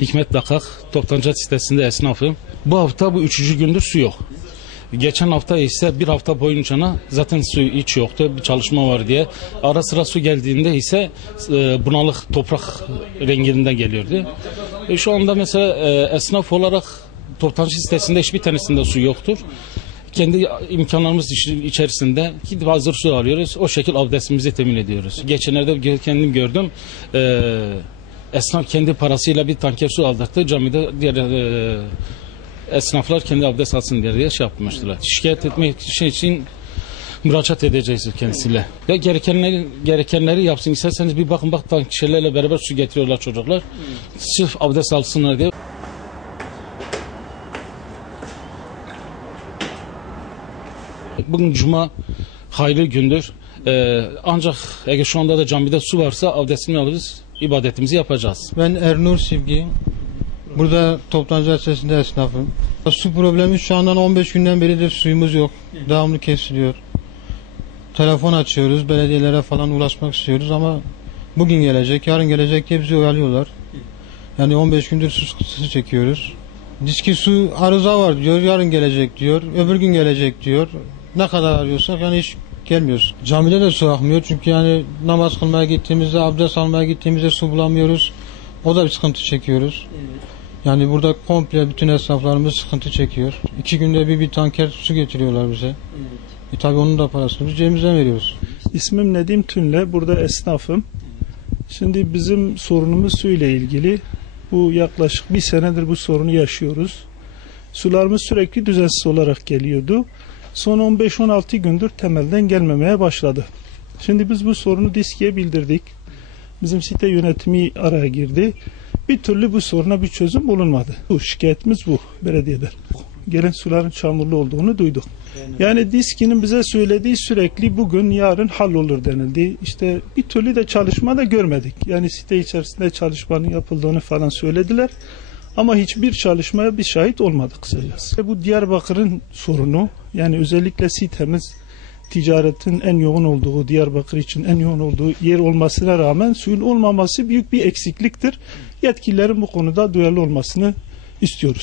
Hikmet Dakak toptancı sitesinde esnafım. Bu hafta bu 3. gündür su yok. Geçen hafta ise bir hafta boyunca zaten su hiç yoktu, bir çalışma var diye. Ara sıra su geldiğinde ise bunalık toprak renginden geliyordu. Şu anda mesela esnaf olarak toptancı sitesinde hiçbir tanesinde su yoktur. Kendi imkanlarımız içerisinde gidip hazır su alıyoruz. O şekilde abdestimizi temin ediyoruz. Geçenlerde kendim gördüm. Esnaf kendi parasıyla bir tanker su aldırttı. Camide diğer esnaflar kendi abdest alsın diye şey yapmıştılar. Şikayet etmek için müracaat edeceğiz kendisiyle. Ya gerekenleri yapsın. İsterseniz bir bakın tankçilerle beraber su getiriyorlar çocuklar. Sırf abdest alsınlar diye. Bugün cuma hayırlı gündür. Ancak eğer şu anda da camide su varsa abdestini alırız, ibadetimizi yapacağız. Ben Ernur Sivgi. Burada toptancı sitesinde esnafım. Su problemi şu andan 15 günden beridir suyumuz yok. Devamlı kesiliyor. Telefon açıyoruz, belediyelere falan ulaşmak istiyoruz ama bugün gelecek, yarın gelecek diye bizi oyalıyorlar. Yani 15 gündür su sıkıntısı çekiyoruz. Diski su arıza var diyor, yarın gelecek diyor, öbür gün gelecek diyor. Ne kadar arıyorsak yani hiç gelmiyoruz. Camide de su akmıyor çünkü yani namaz kılmaya gittiğimizde, abdest almaya gittiğimizde su bulamıyoruz. O da bir sıkıntı çekiyoruz. Yani burada komple bütün esnaflarımız sıkıntı çekiyor. 2 günde bir tanker su getiriyorlar bize. Tabii onun da parasını biz cebimizden veriyoruz. İsmim Nedim Tünle, burada esnafım. Şimdi bizim sorunumuz su ile ilgili. Bu yaklaşık 1 senedir bu sorunu yaşıyoruz. Sularımız sürekli düzensiz olarak geliyordu. Son 15-16 gündür temelden gelmemeye başladı. Şimdi biz bu sorunu DİSK'e bildirdik. Bizim site yönetimi araya girdi. Bir türlü bu soruna bir çözüm bulunmadı. Bu şikayetimiz bu belediyeden. Gelen suların çamurlu olduğunu duyduk. Yani DİSK'in bize söylediği sürekli bugün yarın hallolur denildi. İşte bir türlü de çalışma da görmedik. Yani site içerisinde çalışmanın yapıldığını falan söylediler. Ama hiçbir çalışmaya bir şahit olmadık kısacası. Bu Diyarbakır'ın sorunu. Yani özellikle sitemiz ticaretin en yoğun olduğu, Diyarbakır için en yoğun olduğu yer olmasına rağmen suyun olmaması büyük bir eksikliktir. Yetkililerin bu konuda duyarlı olmasını istiyoruz.